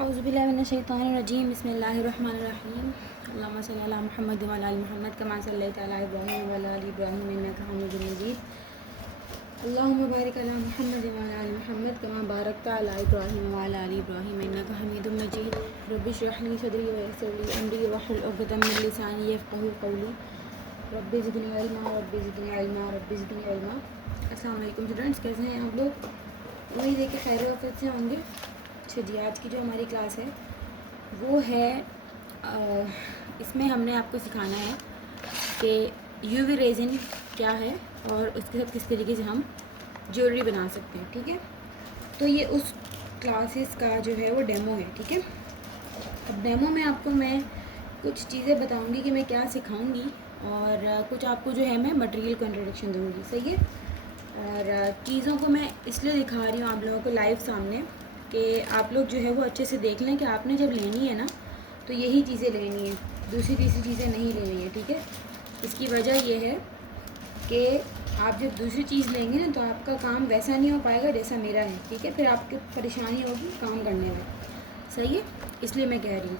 औज़ुबिल्लाहिमिनश्शैतानिर्रजीम बिस्मिल्लाहिर्रहमानिर्रहीम अल्लाहुम्मा सल्लि अला मुहम्मद व अला आलि मुहम्मद कमा सल्लैता अला इब्राहीम व अला आलि इब्राहीम इन्नका हमीदुम मजीद अल्लाहुम्मा बारिक अला मुहम्मद व अला आलि मुहम्मद कमा बारकता अला इब्राहीम व अला आलि इब्राहीम इन्नका हमीदुम मजीद रब्बि इश्रह ली सदरी व यस्सिर ली अमरी वहलुल उक़दम मिन लिसानी यफ़क़हू क़ौली रब्बि ज़िदनी इल्मा रब्बि ज़िदनी इल्मा रब्बि ज़िदनी इल्मा। अस्सलाम वालेकुम स्टूडेंट्स, कैसे हैं आप लोग? उम्मीद है कि खैर वफ़ीयत से होंगे। अच्छा जी, आज की जो हमारी क्लास है वो है इसमें हमने आपको सिखाना है कि यूवी रेजिन क्या है और उसके साथ किस तरीके से हम ज्वेलरी बना सकते हैं। ठीक है, तो ये उस क्लासेस का जो है वो डेमो है। ठीक है, अब डेमो में आपको मैं कुछ चीज़ें बताऊंगी कि मैं क्या सिखाऊंगी और कुछ आपको जो है मैं मटेरियल को इंट्रोडक्शन दूंगी। सही है, और चीज़ों को मैं इसलिए दिखा रही हूँ आप लोगों को लाइव सामने कि आप लोग जो है वो अच्छे से देख लें कि आपने जब लेनी है ना तो यही चीज़ें लेनी है, दूसरी तीसरी चीज़ें नहीं लेनी है। ठीक है, इसकी वजह यह है कि आप जब दूसरी चीज़ लेंगे ना तो आपका काम वैसा नहीं हो पाएगा जैसा मेरा है। ठीक है, फिर आपको परेशानी होगी काम करने में। सही है, इसलिए मैं कह रही हूँ,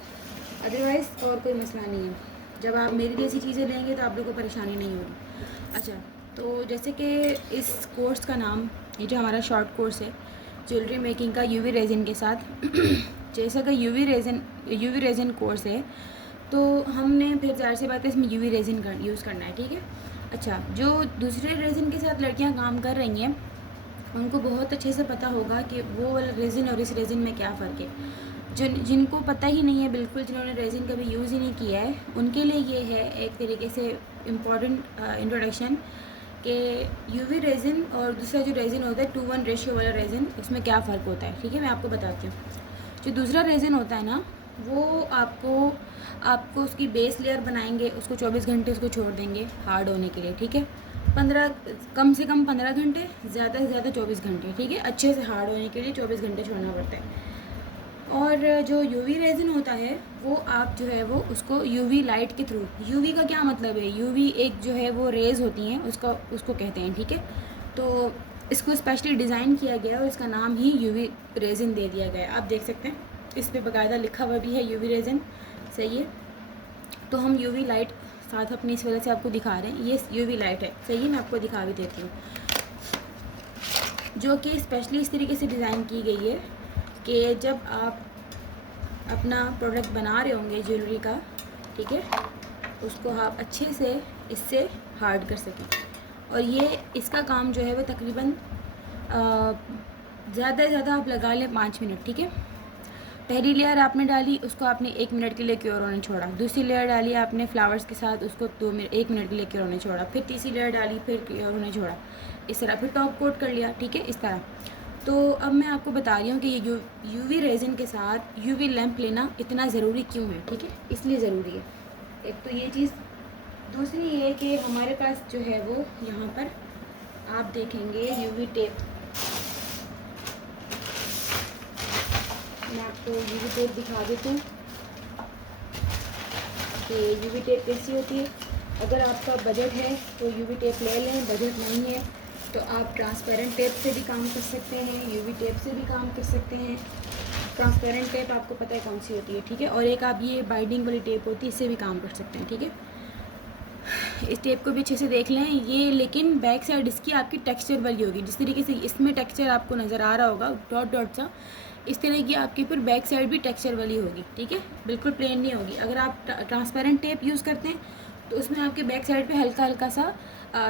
अदरवाइज़ और कोई मसला नहीं है। जब आप मेरी जैसी चीज़ें लेंगे तो आप लोगों को परेशानी नहीं होगी। अच्छा, तो जैसे कि इस कोर्स का नाम, ये जो हमारा शॉर्ट कोर्स है ज्वेलरी मेकिंग का यूवी रेजिन के साथ जैसा कि यूवी रेजिन कोर्स है तो हमने फिर ज़ाहिर सी बात है इसमें यूवी रेजिन यूज़ करना है। ठीक है, अच्छा, जो दूसरे रेजिन के साथ लड़कियां काम कर रही हैं उनको बहुत अच्छे से पता होगा कि वो वाला रेजिन और इस रेजिन में क्या फ़र्क है। जिनको पता ही नहीं है बिल्कुल, जिन्होंने रेजिन कभी यूज़ ही नहीं किया है, उनके लिए ये है एक तरीके से इम्पॉर्टेंट इंट्रोडक्शन कि यूवी रेजिन और दूसरा जो रेजिन होता है 2:1 रेशियो वाला रेजिन, उसमें क्या फ़र्क होता है। ठीक है, मैं आपको बताती हूँ। जो दूसरा रेजिन होता है ना वो आपको उसकी बेस लेयर बनाएंगे, उसको 24 घंटे उसको छोड़ देंगे हार्ड होने के लिए। ठीक है, 15 कम से कम 15 घंटे, ज़्यादा से ज़्यादा 24 घंटे। ठीक है, अच्छे से हार्ड होने के लिए 24 घंटे छोड़ना पड़ता है। और जो यूवी रेजिन होता है वो आप जो है वो उसको यूवी लाइट के थ्रू, यूवी का क्या मतलब है, यूवी एक जो है वो रेज़ होती हैं उसको कहते हैं। ठीक है, तो इसको स्पेशली डिज़ाइन किया गया और इसका नाम ही यूवी रेजिन दे दिया गया है। आप देख सकते हैं इस पर बाकायदा लिखा हुआ भी है यूवी रेजिन। सही है, तो हम यूवी लाइट साथ अपनी इस वजह से आपको दिखा रहे हैं, ये यूवी लाइट है। सही है, मैं आपको दिखा भी देती हूँ, जो कि स्पेशली इस तरीके से डिज़ाइन की गई है कि जब आप अपना प्रोडक्ट बना रहे होंगे ज्वेलरी का, ठीक है, उसको आप अच्छे से इससे हार्ड कर सकें। और ये इसका काम जो है वो तकरीबन ज़्यादा से ज़्यादा आप लगा लें 5 मिनट। ठीक है, पहली लेयर आपने डाली, उसको आपने 1 मिनट के लिए क्योर होने छोड़ा। दूसरी लेयर डाली आपने फ्लावर्स के साथ, उसको 1 मिनट के लिए क्योर होने छोड़ा। फिर तीसरी लेयर डाली, फिर क्योर होने छोड़ा। इस तरह फिर टॉप कोट कर लिया। ठीक है, इस तरह। तो अब मैं आपको बता रही हूँ कि ये यूवी रेजिन के साथ यूवी लैंप लेना इतना ज़रूरी क्यों है। ठीक है, इसलिए ज़रूरी है, एक तो ये चीज़। दूसरी ये कि हमारे पास जो है वो यहाँ पर आप देखेंगे यूवी टेप। मैं आपको यूवी टेप दिखा देती हूँ कि यूवी टेप कैसी होती है। अगर आपका बजट है तो यूवी टेप ले लें, बजट नहीं है तो आप ट्रांसपेरेंट टेप से भी काम कर सकते हैं, यूवी टेप से भी काम कर सकते हैं। ट्रांसपेरेंट टेप आपको पता है कौन सी होती है। ठीक है, और एक आप ये बाइंडिंग वाली टेप होती है, इससे भी काम कर सकते हैं। ठीक है, इस टेप को भी अच्छे से देख लें ये, लेकिन बैक साइड इसकी आपकी टेक्सचर वाली होगी। जिस तरीके से इसमें टेक्सचर आपको नज़र आ रहा होगा डॉट डॉट सा, इस तरह की आपकी फिर बैक साइड भी टेक्सचर वाली होगी। ठीक है, बिल्कुल प्लेन नहीं होगी। अगर आप ट्रांसपेरेंट टेप यूज़ करते हैं तो उसमें आपके बैक साइड पे हल्का हल्का सा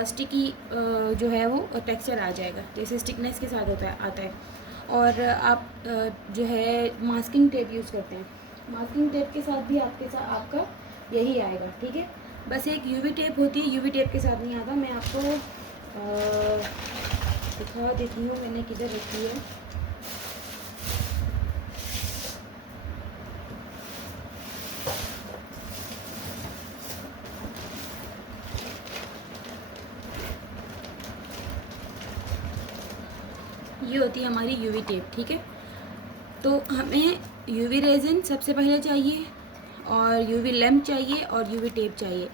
स्टिकी जो है वो टेक्सचर आ जाएगा, जैसे स्टिकनेस के साथ आता है। और आप जो है मास्किंग टेप यूज़ करते हैं, मास्किंग टेप के साथ भी आपका यही आएगा। ठीक है, बस एक यूवी टेप होती है, यूवी टेप के साथ नहीं आता। मैं आपको दिखा देती हूँ मैंने किधर रखी है। ये होती है हमारी यूवी टेप। ठीक है, तो हमें यूवी रेजिन सबसे पहले चाहिए और यूवी लैंप चाहिए और यूवी टेप चाहिए।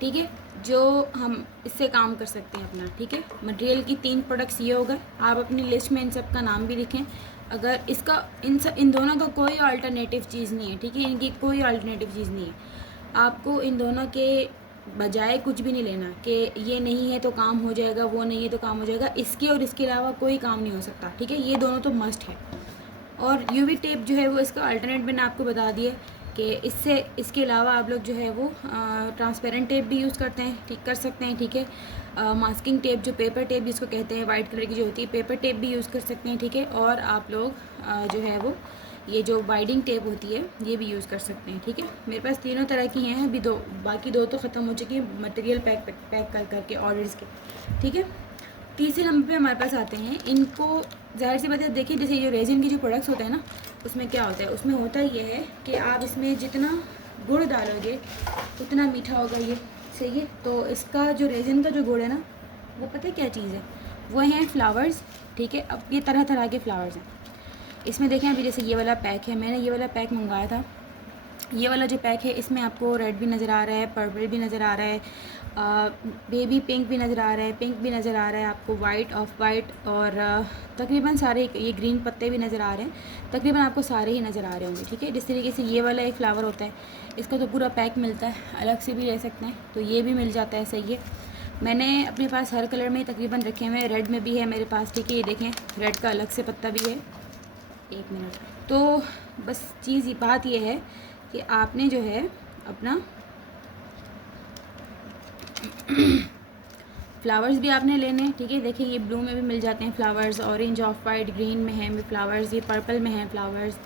ठीक है, जो हम इससे काम कर सकते हैं अपना। ठीक है, मटेरियल की 3 प्रोडक्ट्स ये हो गए। आप अपनी लिस्ट में इन सब का नाम भी लिखें। अगर इसका इन दोनों का कोई अल्टरनेटिव चीज़ नहीं है, ठीक है, इनकी कोई अल्टरनेटिव चीज़ नहीं है। आपको इन दोनों के बजाय कुछ भी नहीं लेना कि ये नहीं है तो काम हो जाएगा, वो नहीं है तो काम हो जाएगा, इसके और इसके अलावा कोई काम नहीं हो सकता, ठीक है। ये दोनों तो मस्ट है। और यूवी टेप जो है वो इसका अल्टरनेट मैंने आपको बता दिया कि इसके अलावा आप लोग जो है वो ट्रांसपेरेंट टेप भी यूज़ करते हैं, ठीक कर सकते हैं, ठीक है। मास्किंग टेप जो पेपर टेप जिसको कहते हैं वाइट कलर की जो होती है, पेपर टेप भी यूज़ कर सकते हैं, ठीक है। और आप लोग जो है वो ये जो बाइंडिंग टेप होती है ये भी यूज़ कर सकते हैं, ठीक है। मेरे पास तीनों तरह की हैं, अभी बाकी दो तो ख़त्म हो चुकी है मटेरियल पैक कर करके ऑर्डर्स के, ठीक है। तीसरे नंबर पे हमारे पास आते हैं, इनको ज़ाहिर सी बात है, देखिए जैसे ये रेजिन के जो प्रोडक्ट्स होते हैं ना, उसमें क्या होता है, उसमें होता ये है कि आप इसमें जितना गुड़ डालोगे उतना मीठा होगा, ये सही है। तो इसका जो रेजिन का जो गुड़ है ना, वो पता है क्या चीज़ है, वो हैं फ्लावर्स, ठीक है। अब ये तरह तरह के फ्लावर्स हैं इसमें। देखें अभी जैसे ये वाला पैक है, मैंने ये वाला पैक मंगाया था, ये वाला जो पैक है इसमें आपको रेड भी नज़र आ रहा है, पर्पल भी नज़र आ रहा है, बेबी पिंक भी नज़र आ रहा है, पिंक भी नज़र आ रहा है आपको, वाइट, ऑफ वाइट, और तकरीबन सारे ये ग्रीन पत्ते भी नज़र आ रहे हैं, तकरीबन आपको सारे ही नज़र आ रहे होंगे, ठीक है। जिस तरीके से ये वाला एक फ्लावर होता है, इसका तो पूरा पैक मिलता है, अलग से भी ले सकते हैं, तो ये भी मिल जाता है, सही है। मैंने अपने पास हर कलर में तकरीबन रखे हुए हैं, रेड में भी है मेरे पास, ठीक है। ये देखें रेड का अलग से पत्ता भी है, एक मिनट। तो बस बात ये है कि आपने जो है अपना फ्लावर्स भी आपने लेने हैं, ठीक है। देखिए ये ब्लू में भी मिल जाते हैं flowers, orange, of white, green में है फ्लावर्स, ये पर्पल में है फ्लावर्स,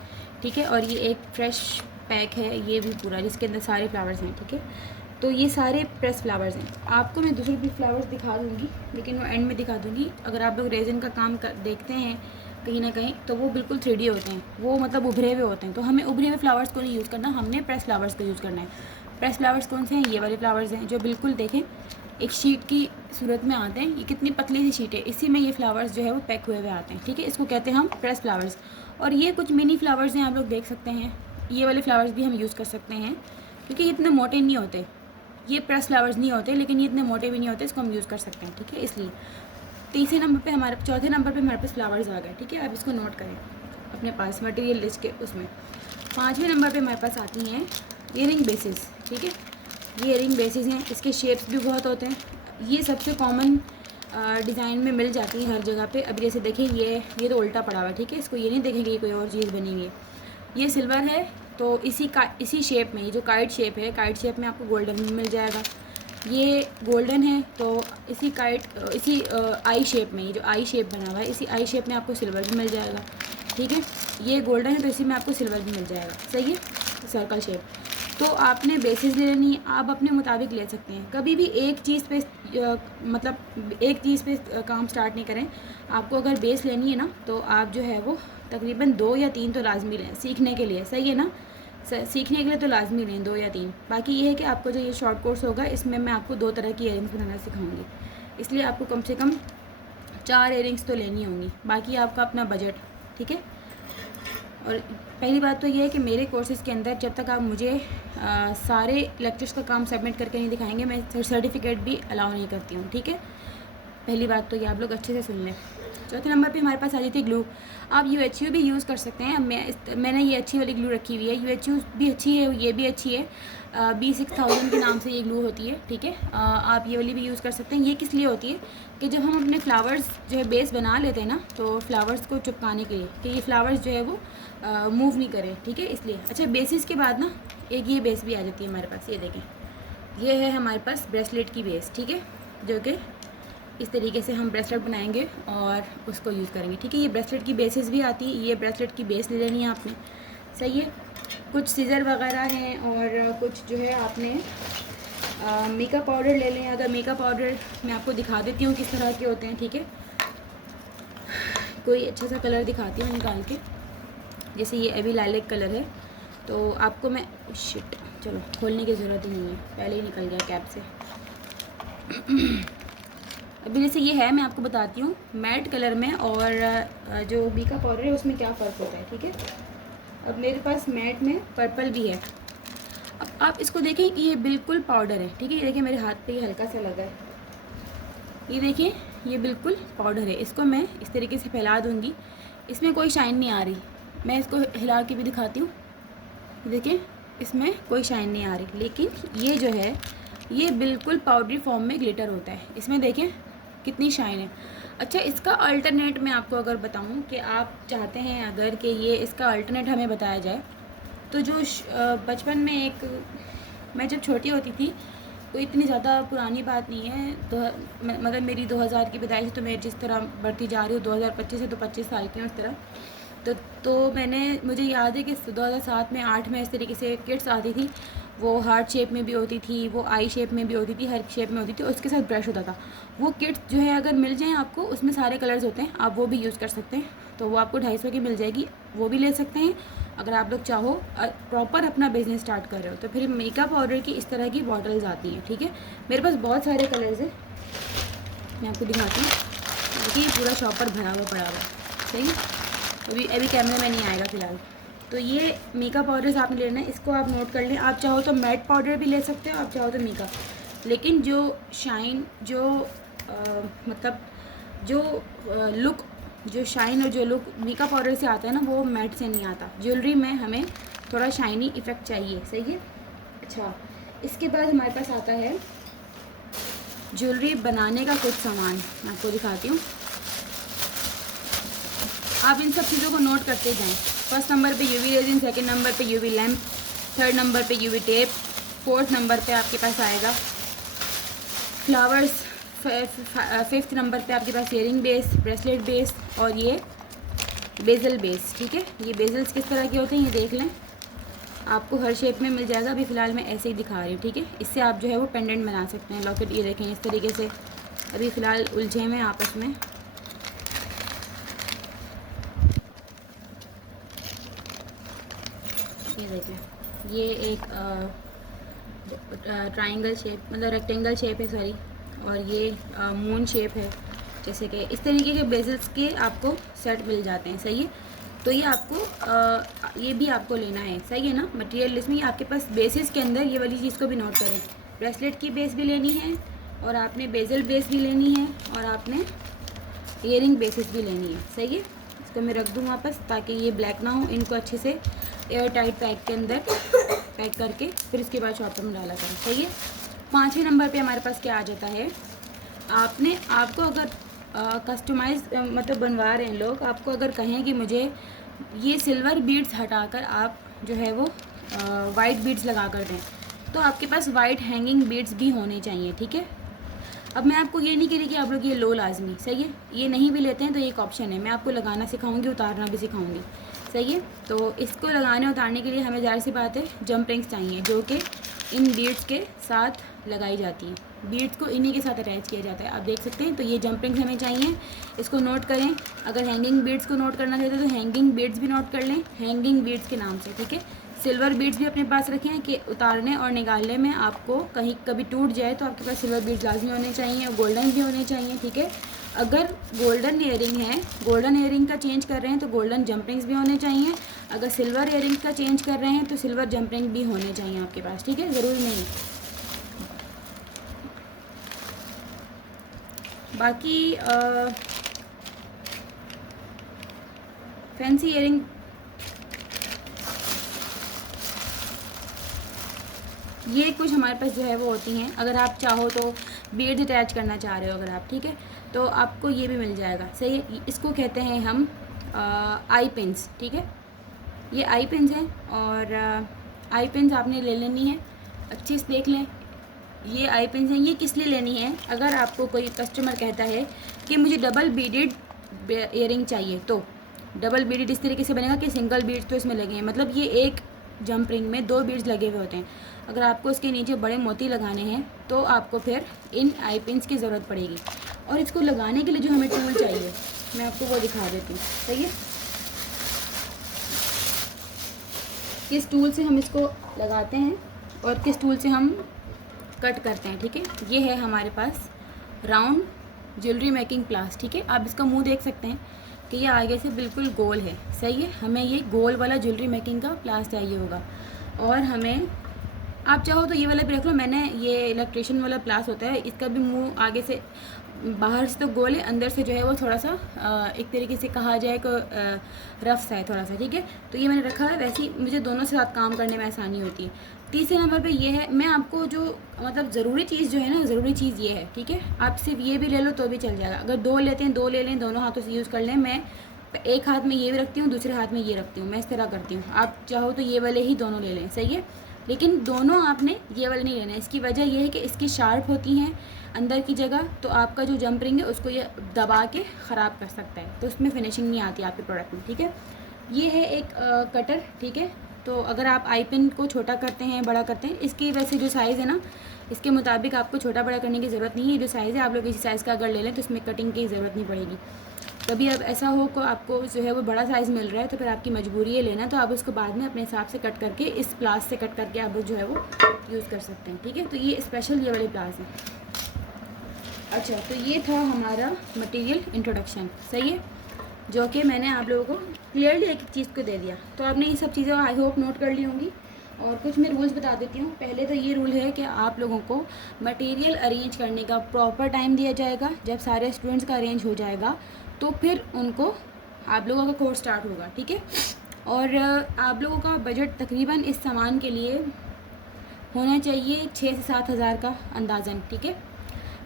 ठीक है। और ये एक फ्रेश पैक है ये भी पूरा, जिसके अंदर सारे फ्लावर्स हैं, ठीक है। तो ये सारे प्रेस फ्लावर्स हैं। आपको मैं दूसरे भी फ्लावर्स दिखा दूँगी, लेकिन वो एंड में दिखा दूँगी। अगर आप लोग रेजिन का काम देखते हैं कहीं ना कहीं, तो वो बिल्कुल 3D होते हैं, वो मतलब उभरे हुए होते हैं। तो हमें उभरे हुए फ्लावर्स को नहीं यूज़ करना, हमने प्रेस फ्लावर्स को यूज़ करना है। प्रेस फ्लावर्स कौन से हैं, ये वाले फ्लावर्स हैं जो बिल्कुल देखें एक शीट की सूरत में आते हैं। ये कितनी पतली सी शीट है, इसी में ये फ्लावर्स जो है वो पैक हुए आते हैं, ठीक है। इसको कहते हैं हम प्रेस फ्लावर्स। और ये कुछ मिनी फ्लावर्स हैं, आप लोग देख सकते हैं, ये वाले फ्लावर्स भी हम यूज़ कर सकते हैं, क्योंकि ये इतने मोटे नहीं होते, ये प्रेस फ्लावर्स नहीं होते, लेकिन ये इतने मोटे भी नहीं होते, इसको हम यूज़ कर सकते हैं, ठीक है। इसलिए चौथे नंबर पे हमारे पास फ्लावर्स आ गए, ठीक है। आप इसको नोट करें अपने पास मटेरियल लिस्ट के उसमें। पाँचवें नंबर पे हमारे पास आती हैं ईयरिंग बेसिस, ठीक है। ये ईयरिंग बेसिस हैं, इसके शेप्स भी बहुत होते हैं, ये सबसे कॉमन डिज़ाइन में मिल जाती है हर जगह पे। अब जैसे देखिए ये तो उल्टा पड़ा हुआ है, ठीक है। इसको ये नहीं देखेंगे ये कोई और चीज़ बनी हुई है, ये सिल्वर है, तो इसी शेप में, ये जो काइट शेप है, काइट शेप में आपको गोल्डन भी मिल जाएगा। ये गोल्डन है तो इसी आई शेप में, ये जो आई शेप बना हुआ है, इसी आई शेप में आपको सिल्वर भी मिल जाएगा, ठीक है। ये गोल्डन है तो इसी में आपको सिल्वर भी मिल जाएगा, सही है, सर्कल शेप। तो आपने बेसिस ले लेनी है, आप अपने मुताबिक ले सकते हैं। कभी भी एक चीज़ पे मतलब एक चीज़ पे काम स्टार्ट नहीं करें। आपको अगर बेस लेनी है ना, तो आप जो है वो तकरीबन 2 या 3 तो लाजमी लें सीखने के लिए, सही है ना। सीखने के लिए तो लाजमी लें 2 या 3। बाकी ये है कि आपको जो ये शॉर्ट कोर्स होगा, इसमें मैं आपको 2 तरह की इयरिंग्स बनाना सिखाऊंगी, इसलिए आपको कम से कम 4 इयरिंग्स तो लेनी होंगी, बाकी आपका अपना बजट, ठीक है। और पहली बात तो ये है कि मेरे कोर्सेज़ के अंदर जब तक आप मुझे सारे लेक्चर्स का काम सबमिट करके नहीं दिखाएंगे, मैं सर्टिफिकेट भी अलाउ नहीं करती हूँ, ठीक है। पहली बात तो ये आप लोग अच्छे से सुन लें। चौथे नंबर पे हमारे पास आ जाती है ग्लू। आप UHU भी यूज़ कर सकते हैं। मैंने ये अच्छी वाली ग्लू रखी हुई है, UHU भी अच्छी है, ये भी अच्छी है, B6000 के नाम से ये ग्लू होती है, ठीक है। आप ये वाली भी यूज़ कर सकते हैं। ये किस लिए होती है कि जब हम अपने फ्लावर्स जो है बेस बना लेते हैं ना, तो फ्लावर्स को चिपकाने के लिए, कि ये फ्लावर्स जो है वो मूव नहीं करें, ठीक है, इसलिए। अच्छा, बेसिस के बाद ना एक ये बेस भी आ जाती है हमारे पास, ये देखें, ये है हमारे पास ब्रेसलेट की बेस, ठीक है, जो कि इस तरीके से हम ब्रेसलेट बनाएंगे और उसको यूज़ करेंगे, ठीक है। ये ब्रेसलेट की बेसिस भी आती है, ये ब्रेसलेट की बेस ले लेनी है आपने, सही है। कुछ सीज़र वगैरह हैं और कुछ जो है आपने मेकअप पाउडर ले लें। अगर मेकअप पाउडर मैं आपको दिखा देती हूँ किस तरह के होते हैं, ठीक है। कोई अच्छा सा कलर दिखाती हूँ निकाल के, जैसे ये अभी लाइलेक कलर है, तो आपको मैं शिट, चलो खोलने की ज़रूरत ही नहीं है, पहले ही निकल गया कैप से। अभी जैसे ये है, मैं आपको बताती हूँ मैट कलर में और जो मेकअप पाउडर है उसमें क्या फ़र्क होता है, ठीक है। अब मेरे पास मैट में पर्पल भी है। अब आप इसको देखें कि ये बिल्कुल पाउडर है, ठीक है। ये देखिए मेरे हाथ पे ये हल्का सा लगा है, ये देखिए ये बिल्कुल पाउडर है। इसको मैं इस तरीके से फैला दूँगी इसमें कोई शाइन नहीं आ रही। मैं इसको हिला के भी दिखाती हूँ, देखिए इसमें कोई शाइन नहीं आ रही। लेकिन ये जो है ये बिल्कुल पाउडरी फॉर्म में ग्लिटर होता है। इसमें देखें कितनी शाइन है। अच्छा, इसका अल्टरनेट मैं आपको अगर बताऊं कि आप चाहते हैं अगर कि ये इसका अल्टरनेट हमें बताया जाए, तो जो बचपन में एक, मैं जब छोटी होती थी, तो इतनी ज़्यादा पुरानी बात नहीं है, तो मगर मेरी 2000 की पैदाइश, तो मैं जिस तरह बढ़ती जा रही हूँ 2025 से, तो 25 साल की हूँ उस तरह। तो मुझे याद है कि 2007 में 8 में इस तरीके से किट्स आती थी। वो हार्ट शेप में भी होती थी, वो आई शेप में भी होती थी, हर शेप में होती थी, और उसके साथ ब्रश होता था। वो किट्स जो है अगर मिल जाएँ आपको, उसमें सारे कलर्स होते हैं, आप वो भी यूज़ कर सकते हैं। तो वो आपको 250 की मिल जाएगी, वो भी ले सकते हैं। अगर आप लोग चाहो प्रॉपर अपना बिज़नेस स्टार्ट कर रहे हो, तो फिर मेकअप पाउडर की इस तरह की बॉटल्स आती हैं, ठीक है। मेरे पास बहुत सारे कलर्स हैं, मैं आपको दिखाती हूँ। देखिए पूरा शॉपर भरा हुआ पड़ा हुआ, सही है। अभी कैमरे में नहीं आएगा फ़िलहाल। तो ये मेकअप पाउडर्स आपने लेना है, इसको आप नोट कर लें। आप चाहो तो मैट पाउडर भी ले सकते हो, आप चाहो तो मेकअप। लेकिन जो शाइन, जो मतलब जो लुक, जो शाइन और जो लुक मेकअप पाउडर से आता है ना, वो मैट से नहीं आता। ज्वेलरी में हमें थोड़ा शाइनी इफ़ेक्ट चाहिए, सही है। अच्छा, इसके बाद हमारे पास आता है ज्वेलरी बनाने का कुछ सामान, मैं आपको दिखाती हूँ। आप इन सब चीज़ों को नोट करते जाएं। फर्स्ट नंबर पे यूवी रेजिन, सेकंड नंबर पे यूवी लैम्प, थर्ड नंबर पे यूवी टेप, फोर्थ नंबर पे आपके पास आएगा फ्लावर्स, फिफ्थ नंबर पे आपके पास इयरिंग बेस, ब्रेसलेट बेस, और ये बेजल बेस, ठीक है। ये बेजल्स किस तरह के होते हैं ये देख लें, आपको हर शेप में मिल जाएगा। अभी फ़िलहाल मैं ऐसे ही दिखा रही हूँ, ठीक है। इससे आप जो है वो पेंडेंट बना सकते हैं, लॉकेट। ये देखें इस तरीके से, अभी फ़िलहाल उलझे में आपस में। ये देखें, ये एक ट्रायंगल शेप, मतलब रेक्टेंगल शेप है, सॉरी, और ये मून शेप है। जैसे कि इस तरीके के बेजल्स के आपको सेट मिल जाते हैं, सही है। तो ये आपको ये भी आपको लेना है, सही है ना। मटेरियल लिस्ट में आपके पास बेसिस के अंदर ये वाली चीज़ को भी नोट करें। ब्रेसलेट की बेस भी लेनी है, और आपने बेजल बेस भी लेनी है, और आपने ईयरिंग बेसिस भी लेनी है, सही है। इसको मैं रख दूँ वापस ताकि ये ब्लैक ना हो। इनको अच्छे से एयर टाइट पैक के अंदर पैक करके फिर इसके बाद शॉपर में डाला करें, सही है। 5वें नंबर पे हमारे पास क्या आ जाता है, आपको अगर कस्टमाइज मतलब बनवा रहे हैं लोग, आपको अगर कहें कि मुझे ये सिल्वर बीड्स हटाकर आप जो है वो वाइट बीड्स लगा कर दें, तो आपके पास वाइट हैंगिंग बीड्स भी होने चाहिए, ठीक है। अब मैं आपको ये नहीं कह रही कि आप लोग ये लो लाजमी, सही है। ये नहीं भी लेते हैं तो ये एक ऑप्शन है, मैं आपको लगाना सिखाऊंगी, उतारना भी सिखाऊंगी, सही है। तो इसको लगाने उतारने के लिए हमें ज़ाहिर सी बात है जंप रिंग्स चाहिए, जो कि इन बीड्स के साथ लगाई जाती हैं। बीड्स को इन्हीं के साथ अटैच किया जाता है, आप देख सकते हैं। तो ये जंप रिंग्स हमें चाहिए, इसको नोट करें। अगर हैंगिंग बीड्स को नोट करना चाहते हैं तो हैंगिंग बीड्स भी नोट कर लें, हैंगिंग बीड्स के नाम से, ठीक है। सिल्वर बीड्स भी अपने पास रखें कि उतारने और निकालने में आपको कहीं कभी टूट जाए तो आपके पास सिल्वर बीड्स लाजमी होने चाहिए, और गोल्डन भी होने चाहिए, ठीक है। अगर गोल्डन ईयरिंग है, गोल्डन ईयरिंग का चेंज कर रहे हैं तो गोल्डन जंप रिंग्स भी होने चाहिए। अगर सिल्वर ईयरिंग्स का चेंज कर रहे हैं तो सिल्वर जंप रिंग भी होने चाहिए आपके पास, ठीक है। ज़रूरी नहीं। बाकी फैंसी ईयरिंग, ये कुछ हमारे पास जो है वो होती हैं। अगर आप चाहो तो बीड्स अटैच करना चाह रहे हो अगर आप, ठीक है, तो आपको ये भी मिल जाएगा, सही है। इसको कहते हैं हम आई पिन्स, ठीक है। ये आई पिन्स हैं, और आई पिन्स आपने ले लेनी है, अच्छे से देख लें। ये आई पिन्स हैं, ये किस लिए लेनी है, अगर आपको कोई कस्टमर कहता है कि मुझे डबल बीडेड ईयरिंग चाहिए, तो डबल बीडेड इस तरीके से बनेगा कि सिंगल बीड्स तो इसमें लगे हैं, मतलब ये एक जंप रिंग में 2 बीड्स लगे हुए होते हैं। अगर आपको इसके नीचे बड़े मोती लगाने हैं तो आपको फिर इन आई पिन्स की ज़रूरत पड़ेगी। और इसको लगाने के लिए जो हमें टूल चाहिए, मैं आपको वो दिखा देती हूँ, सही है। किस टूल से हम इसको लगाते हैं और किस टूल से हम कट करते हैं, ठीक है। ये है हमारे पास राउंड ज्वेलरी मेकिंग प्लास, ठीक है। आप इसका मुंह देख सकते हैं कि ये आगे से बिल्कुल गोल है, सही है। हमें ये गोल वाला ज्वेलरी मेकिंग का प्लास चाहिए होगा, और हमें आप चाहो तो ये वाला भी रख लो। मैंने ये इलेक्ट्रिशियन वाला प्लास होता है, इसका भी मुंह आगे से बाहर से तो गोल है, अंदर से जो है वो थोड़ा सा एक तरीके से कहा जाए कि रफ सा है थोड़ा सा, ठीक है। तो ये मैंने रखा है, वैसे ही मुझे दोनों से साथ काम करने में आसानी होती है। तीसरे नंबर पे ये है, मैं आपको जो मतलब ज़रूरी चीज़ जो है ना, ज़रूरी चीज़ ये है, ठीक है। आप सिर्फ ये भी ले लो तो भी चल जाएगा, अगर 2 लेते हैं 2 ले लें, दोनों हाथों से यूज़ कर लें। मैं एक हाथ में ये भी रखती हूँ, दूसरे हाथ में ये रखती हूँ, मैं इस तरह करती हूँ। आप चाहो तो ये वाले ही दोनों ले लें, सही है। लेकिन दोनों आपने ये वाले नहीं लेना है। इसकी वजह ये है कि इसकी शार्प होती हैं अंदर की जगह, तो आपका जो जंप रिंग है उसको ये दबा के ख़राब कर सकता है, तो उसमें फिनिशिंग नहीं आती आपके प्रोडक्ट में, ठीक है। ये है एक कटर, ठीक है। तो अगर आप आई पिन को छोटा करते हैं बड़ा करते हैं, इसकी वैसे जो साइज़ है ना, इसके मुताबिक आपको छोटा बड़ा करने की ज़रूरत नहीं है। जो साइज़ है आप लोग इसी साइज़ का अगर ले लें तो इसमें कटिंग की ज़रूरत नहीं पड़ेगी। कभी अब ऐसा हो को आपको जो है वो बड़ा साइज़ मिल रहा है तो फिर आपकी मजबूरी है लेना, तो आप उसको बाद में अपने हिसाब से कट करके इस प्लास से कट करके आप जो है वो यूज़ कर सकते हैं, ठीक है। तो ये स्पेशल ये वाले प्लास हैं। अच्छा, तो ये था हमारा मटेरियल इंट्रोडक्शन, सही है, जो कि मैंने आप लोगों को क्लियरली एक एक चीज़ को दे दिया। तो आपने ये सब चीज़ें आई होप नोट कर ली होंगी। और कुछ मैं रूल्स बता देती हूँ। पहले तो ये रूल है कि आप लोगों को मटेरियल अरेंज करने का प्रॉपर टाइम दिया जाएगा। जब सारे स्टूडेंट्स का अरेंज हो जाएगा तो फिर उनको आप लोगों का कोर्स स्टार्ट होगा, ठीक है। और आप लोगों का बजट तकरीबन इस सामान के लिए होना चाहिए 6 से 7 हज़ार का अंदाज़न, ठीक है।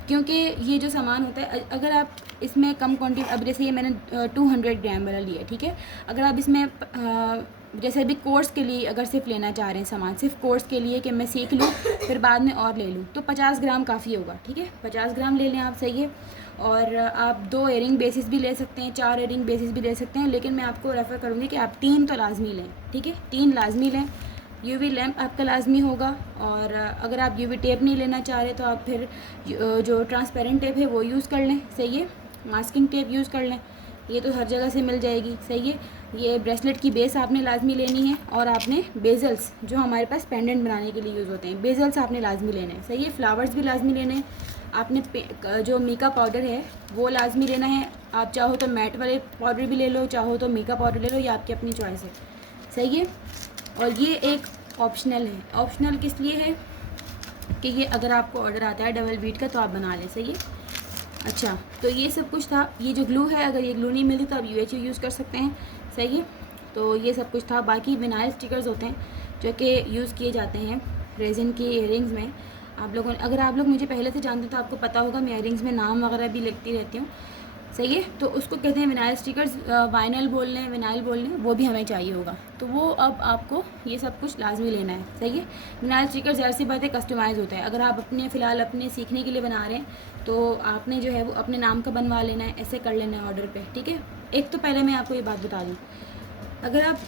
क्योंकि ये जो सामान होता है, अगर आप इसमें कम क्वांटिटी, अब जैसे ये मैंने 200 ग्राम वाला लिया, ठीक है। अगर आप इसमें जैसे अभी कोर्स के लिए अगर सिर्फ लेना चाह रहे हैं सामान, सिर्फ कोर्स के लिए कि मैं सीख लूँ फिर बाद में और ले लूँ, तो 50 ग्राम काफ़ी होगा, ठीक है। 50 ग्राम ले लें आप, सही है। और आप 2 एयरिंग बेसिस भी ले सकते हैं, 4 एयरिंग बेसिस भी ले सकते हैं, लेकिन मैं आपको रेफ़र करूँगी कि आप 3 तो लाजमी लें, ठीक है। 3 लाजमी लें। यूवी लैंप आपका लाजमी होगा। और अगर आप यूवी टेप नहीं लेना चाह रहे तो आप फिर जो ट्रांसपेरेंट टेप है वो यूज़ कर लें, सही है। मास्किंग टेप यूज़ कर लें, ये तो हर जगह से मिल जाएगी, सही है। ये ब्रेसलेट की बेस आपने लाजमी लेनी है। और आपने बेजल्स जो हमारे पास पेंडेंट बनाने के लिए यूज़ होते हैं, बेजल्स आपने लाजमी लेने हैं, सही है। फ्लावर्स भी लाजमी लेने हैं। आपने जो मीका पाउडर है वो लाजमी लेना है। आप चाहो तो मैट वाले पाउडर भी ले लो, चाहो तो मीका पाउडर ले लो, ये आपकी अपनी चॉइस है, सही है। और ये एक ऑप्शनल है। ऑप्शनल किस लिए है कि ये अगर आपको ऑर्डर आता है डबल बीट का तो आप बना लें, सही है। अच्छा, तो ये सब कुछ था। ये जो ग्लू है, अगर ये ग्लू नहीं मिलती तो आप UHU यूज़ कर सकते हैं, सही है। तो ये सब कुछ था। बाकी विनाइल स्टिकर्स होते हैं जो कि यूज़ किए जाते हैं रेजिन की इयरिंग्स में। आप लोगों ने, अगर आप लोग मुझे पहले से जानते तो आपको पता होगा मैं इयरिंग्स में नाम वगैरह भी लिखती रहती हूँ, सही है। तो उसको कहते हैं विनाइल स्टिकर्स, वाइनल बोल लें, विनाइल बोल लें, वो भी हमें चाहिए होगा। तो वो अब आपको ये सब कुछ लाजमी लेना है, सही है। विनाइल स्टिकर ज़ाहिर सी बात है कस्टमाइज़ होता है। अगर आप अपने फ़िलहाल अपने सीखने के लिए बना रहे हैं तो आपने जो है वो अपने नाम का बनवा लेना है, ऐसे कर लेना है ऑर्डर पे, ठीक है। एक तो पहले मैं आपको ये बात बता दूँ, अगर आप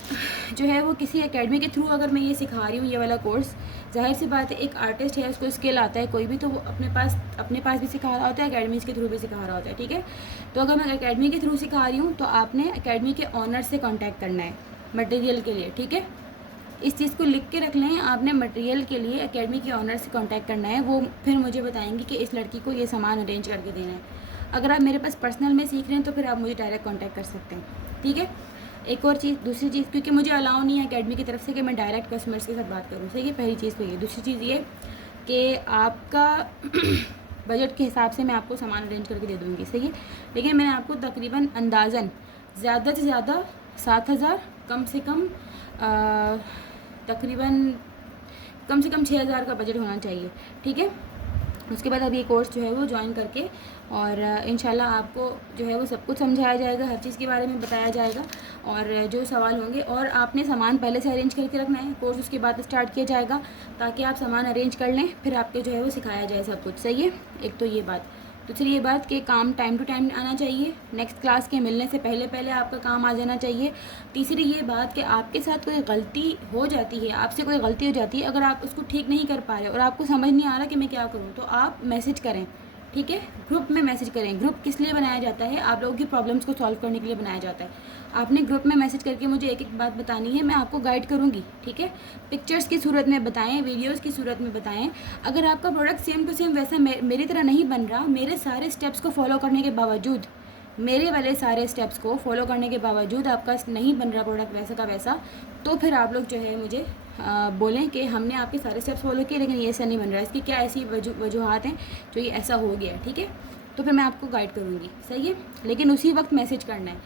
जो है वो किसी एकेडमी के थ्रू अगर मैं ये सिखा रही हूँ ये वाला कोर्स, ज़ाहिर सी बात है एक आर्टिस्ट है, उसको स्किल आता है कोई भी, तो वो अपने पास भी सिखा रहा होता है, एकेडमीज़ के थ्रू भी सिखा रहा होता है, ठीक है। तो अगर मैं एकेडमी के थ्रू सिखा रही हूँ तो आपने एकेडमी के ऑनर से कांटेक्ट करना है मटेरियल के लिए, ठीक है। इस चीज़ को लिख के रख लें, आपने मटेरियल के लिए एकेडमी के ऑनर से कांटेक्ट करना है। वो फिर मुझे बताएंगे कि इस लड़की को ये सामान अरेंज करके देना है। अगर आप मेरे पास पर्सनल में सीख रहे हैं तो फिर आप मुझे डायरेक्ट कांटेक्ट कर सकते हैं, ठीक है। एक और चीज़, दूसरी चीज़, क्योंकि मुझे अलाउ नहीं है एकेडमी की तरफ से कि मैं डायरेक्ट कस्टमर्स के साथ बात करूँ, सही है। पहली चीज़ तो ये। दूसरी चीज़ ये कि आपका बजट के हिसाब से मैं आपको सामान अरेंज करके दे दूँगी, सही है। लेकिन मैंने आपको तकरीबन अंदाज़न ज़्यादा से ज़्यादा 7,000, कम से कम तकरीबन कम से कम 6,000 का बजट होना चाहिए, ठीक है। उसके बाद अब ये कोर्स जो है वो ज्वाइन करके और इंशाल्लाह आपको जो है वो सब कुछ समझाया जाएगा, हर चीज़ के बारे में बताया जाएगा। और जो सवाल होंगे, और आपने सामान पहले से अरेंज करके रखना है, कोर्स उसके बाद स्टार्ट किया जाएगा ताकि आप सामान अरेंज कर लें, फिर आपके जो है वो सिखाया जाए सब कुछ, सही है। एक तो ये बात। दूसरी ये बात कि काम टाइम टू टाइम आना चाहिए, नेक्स्ट क्लास के मिलने से पहले पहले आपका काम आ जाना चाहिए। तीसरी ये बात कि आपके साथ कोई गलती हो जाती है, आपसे कोई गलती हो जाती है, अगर आप उसको ठीक नहीं कर पा रहे और आपको समझ नहीं आ रहा कि मैं क्या करूँ, तो आप मैसेज करें, ठीक है। ग्रुप में मैसेज करें। ग्रुप किस लिए बनाया जाता है? आप लोगों की प्रॉब्लम्स को सॉल्व करने के लिए बनाया जाता है। आपने ग्रुप में मैसेज करके मुझे एक एक बात बतानी है, मैं आपको गाइड करूँगी, ठीक है। पिक्चर्स की सूरत में बताएं, वीडियोस की सूरत में बताएं। अगर आपका प्रोडक्ट सेम टू सेम वैसा मेरी तरह नहीं बन रहा, मेरे सारे स्टेप्स को फॉलो करने के बावजूद, मेरे वाले सारे स्टेप्स को फॉलो करने के बावजूद आपका नहीं बन रहा प्रोडक्ट वैसा का वैसा, तो फिर आप लोग जो है मुझे बोलें कि हमने आपके सारे स्टेप्स फॉलो किए लेकिन ये ऐसा नहीं बन रहा है, इसकी क्या ऐसी वजूहत हैं जो ये ऐसा हो गया, ठीक है। तो फिर मैं आपको गाइड करूँगी, सही है। लेकिन उसी वक्त मैसेज करना है,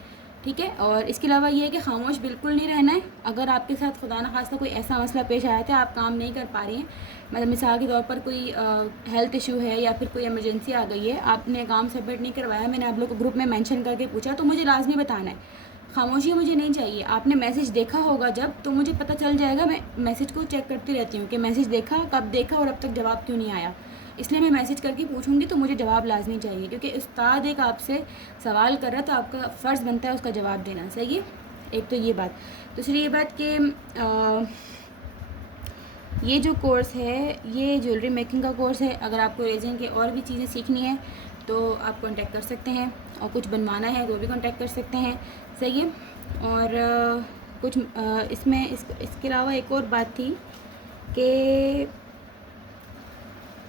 ठीक है। और इसके अलावा ये है कि खामोश बिल्कुल नहीं रहना है। अगर आपके साथ खुदा न खास्ता कोई ऐसा मसला पेश आया था, आप काम नहीं कर पा रही हैं, मतलब मिसाल के तौर पर कोई हेल्थ इशू है या फिर कोई इमरजेंसी आ गई है, आपने काम सबमिट नहीं करवाया, मैंने आप लोग को ग्रुप में मेंशन करके पूछा, तो मुझे लाजमी बताना है। खामोशी मुझे नहीं चाहिए। आपने मैसेज देखा होगा जब, तो मुझे पता चल जाएगा। मैं मैसेज को चेक करती रहती हूँ कि मैसेज देखा, कब देखा और अब तक जवाब क्यों नहीं आया। इसलिए मैं मैसेज करके पूछूंगी तो मुझे जवाब लाजमी चाहिए, क्योंकि उस्ताद एक आपसे सवाल कर रहा है तो आपका फ़र्ज़ बनता है उसका जवाब देना, सही है। एक तो ये बात। दूसरी ये बात कि ये जो कोर्स है ये ज्वेलरी मेकिंग का कोर्स है। अगर आपको रेज़िन के और भी चीज़ें सीखनी है तो आप कांटेक्ट कर सकते हैं, और कुछ बनवाना है तो भी कांटेक्ट कर सकते हैं, सही है। और कुछ इसके अलावा एक और बात थी कि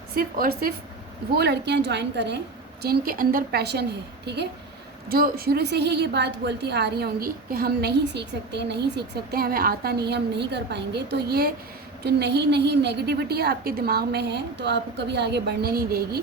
सिर्फ़ और सिर्फ वो लड़कियां ज्वाइन करें जिनके अंदर पैशन है, ठीक है। जो शुरू से ही ये बात बोलती आ रही होंगी कि हम नहीं सीख सकते, हमें आता नहीं है, हम नहीं कर पाएंगे, तो ये जो नहीं नेगेटिविटी आपके दिमाग में है तो आपको कभी आगे बढ़ने नहीं देगी।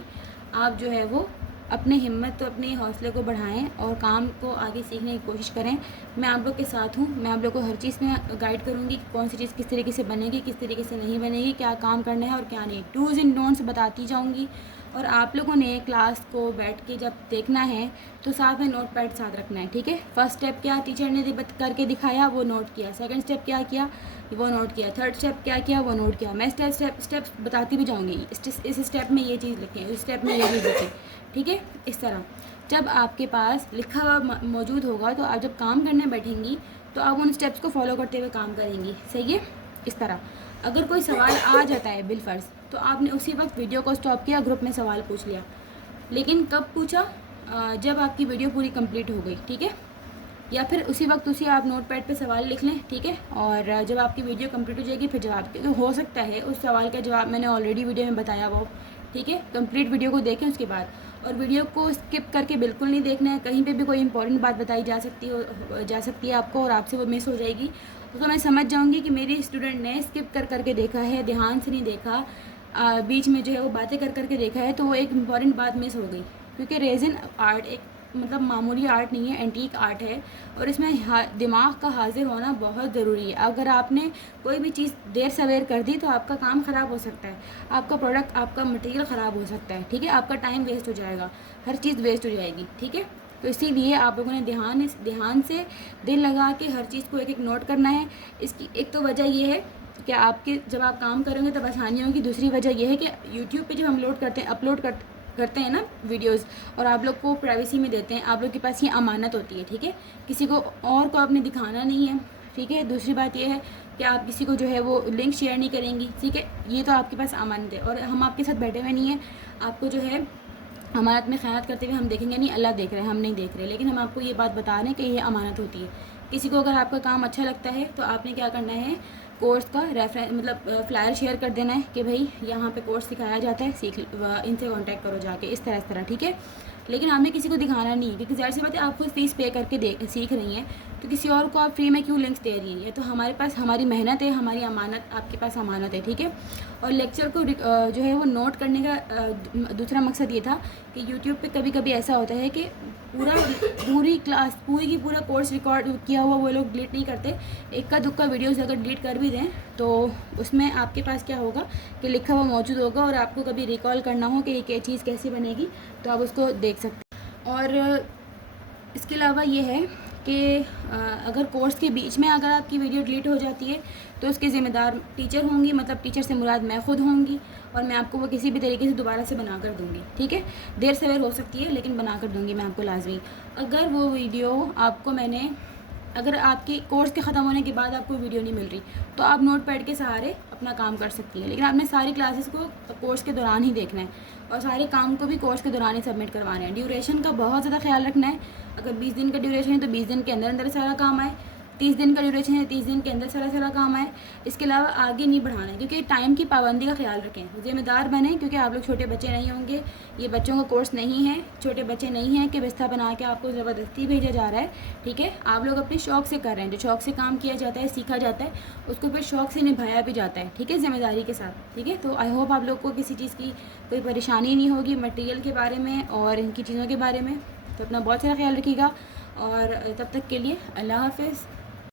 आप जो है वो अपने हिम्मत तो अपने हौसले को बढ़ाएं और काम को आगे सीखने की कोशिश करें। मैं आप लोग के साथ हूँ, मैं आप लोग को हर चीज़ में गाइड करूँगी कि कौन सी चीज़ किस तरीके से बनेगी, किस तरीके से नहीं बनेगी, क्या काम करना है और क्या नहीं। डूज़ एंड डोंट्स बताती जाऊँगी। और आप लोगों ने क्लास को बैठ के जब देखना है तो साथ में नोट पैड साथ रखना है, ठीक है। फर्स्ट स्टेप क्या टीचर ने करके दिखाया वो नोट किया, सेकंड स्टेप क्या किया वो नोट किया, थर्ड स्टेप क्या किया वो नोट किया। मैं स्टेप्स बताती भी जाऊँगी, इस स्टेप में ये चीज़ लिखें, इस स्टेप में ये चीज़ लिखें, ठीक है। इस तरह जब आपके पास लिखा हुआ मौजूद होगा तो आप जब काम करने बैठेंगी तो आप उन स्टेप्स को फॉलो करते हुए काम करेंगी, सही है। इस तरह अगर कोई सवाल आ जाता है बिलफर्ज तो आपने उसी वक्त वीडियो को स्टॉप किया, ग्रुप में सवाल पूछ लिया। लेकिन कब पूछा? जब आपकी वीडियो पूरी कंप्लीट हो गई, ठीक है। या फिर उसी वक्त आप नोट पैड पर सवाल लिख लें, ठीक है। और जब आपकी वीडियो कंप्लीट हो जाएगी फिर जवाब, क्योंकि हो सकता है उस सवाल का जवाब मैंने ऑलरेडी वीडियो में बताया वो, ठीक है। कंप्लीट वीडियो को देखें उसके बाद, और वीडियो को स्किप करके बिल्कुल नहीं देखना है। कहीं पे भी कोई इंपॉर्टेंट बात बताई जा सकती है आपको और आपसे वो मिस हो जाएगी तो मैं समझ जाऊंगी कि मेरी स्टूडेंट ने स्किप करके देखा है, ध्यान से नहीं देखा, बीच में जो है वो बातें करके देखा है, तो वो एक इम्पॉर्टेंट बात मिस हो गई। क्योंकि रेज़िन आर्ट एक मतलब मामूली आर्ट नहीं है, एंटीक आर्ट है, और इसमें दिमाग का हाजिर होना बहुत ज़रूरी है। अगर आपने कोई भी चीज़ देर सवेर कर दी तो आपका काम ख़राब हो सकता है, आपका प्रोडक्ट, आपका मटेरियल ख़राब हो सकता है, ठीक है। आपका टाइम वेस्ट हो जाएगा, हर चीज़ वेस्ट हो जाएगी, ठीक है। तो इसीलिए आप लोगों ने ध्यान से दिल लगा के हर चीज़ को एक नोट करना है। इसकी एक तो वजह ये है कि आपके जब आप काम करेंगे तब आसानी होगी। दूसरी वजह यह है कि यूट्यूब पे जब हम अपलोड करते हैं ना वीडियोस, और आप लोग को प्राइवेसी में देते हैं, आप लोग के पास ये अमानत होती है, ठीक है। किसी को और को आपने दिखाना नहीं है, ठीक है। दूसरी बात यह है कि आप किसी को जो है वो लिंक शेयर नहीं करेंगी, ठीक है। ये तो आपके पास अमानत है, और हम आपके साथ बैठे हुए नहीं हैं। आपको जो है अमानत में ख़यानत करते हुए हम देखेंगे नहीं, अल्लाह देख रहे हैं, हम नहीं देख रहे। लेकिन हम आपको ये बात बता रहे हैं कि ये अमानत होती है। किसी को अगर आपका काम अच्छा लगता है तो आपने क्या करना है, कोर्स का रेफरेंस मतलब फ्लायर शेयर कर देना है कि भाई यहाँ पे कोर्स सिखाया जाता है, इनसे कांटेक्ट करो जाके, इस तरह, ठीक है। लेकिन आपने किसी को दिखाना नहीं है, क्योंकि ज़ाहिर सी बात है आप खुद फीस पे करके सीख रही हैं, तो किसी और को आप फ्री में क्यों लिंक्स दे रही हैं। ये तो हमारे पास हमारी मेहनत है, हमारी अमानत आपके पास अमानत है, ठीक है। और लेक्चर को जो है वो नोट करने का दूसरा मकसद ये था कि यूट्यूब पे कभी कभी ऐसा होता है कि पूरी क्लास पूरी कोर्स रिकॉर्ड किया हुआ वो लोग डिलीट नहीं करते। इक्का दुक्का वीडियोस अगर डिलीट कर भी दें तो उसमें आपके पास क्या होगा कि लिखा हुआ मौजूद होगा, और आपको कभी रिकॉल करना हो कि ये क्या चीज़ कैसे बनेगी तो आप उसको देख सकते हैं। और इसके अलावा ये है कि अगर कोर्स के बीच में अगर आपकी वीडियो डिलीट हो जाती है तो उसके ज़िम्मेदार टीचर होंगी, मतलब टीचर से मुराद मैं ख़ुद होंगी, और मैं आपको वो किसी भी तरीके से दोबारा से बना कर दूँगी, ठीक है। देर सवेर हो सकती है लेकिन बना कर दूँगी मैं आपको लाजमी। अगर वो वीडियो अगर आपकी कोर्स के ख़त्म होने के बाद आपको वीडियो नहीं मिल रही तो आप नोट पैड के सहारे अपना काम कर सकती हैं, लेकिन आपने सारी क्लासेस को कोर्स के दौरान ही देखना है और सारे काम को भी कोर्स के दौरान ही सबमिट करवाना है। ड्यूरेशन का बहुत ज़्यादा ख्याल रखना है। अगर 20 दिन का ड्यूरेशन है तो 20 दिन के अंदर सारा काम आए। 30 दिन का ड्यूरेशन है, 30 दिन के अंदर सारा काम आए, इसके अलावा आगे नहीं बढ़ाना है, क्योंकि टाइम की पाबंदी का ख्याल रखें, ज़िम्मेदार बने, क्योंकि आप लोग छोटे बच्चे नहीं होंगे, ये बच्चों का कोर्स नहीं है, छोटे बच्चे नहीं हैं कि बिस्तर बना के आपको ज़बरदस्ती भेजा जा रहा है, ठीक है। आप लोग अपने शौक़ से कर रहे हैं, जो शौक़ से काम किया जाता है, सीखा जाता है, उसको फिर शौक़ से निभाया भी जाता है, ठीक है, ज़िम्मेदारी के साथ, ठीक है। तो आई होप आप लोग को किसी चीज़ की कोई परेशानी नहीं होगी मटेरियल के बारे में और इनकी चीज़ों के बारे में। तो अपना बहुत सारा ख्याल रखिएगा और तब तक के लिए अल्लाह हाफ़िज़।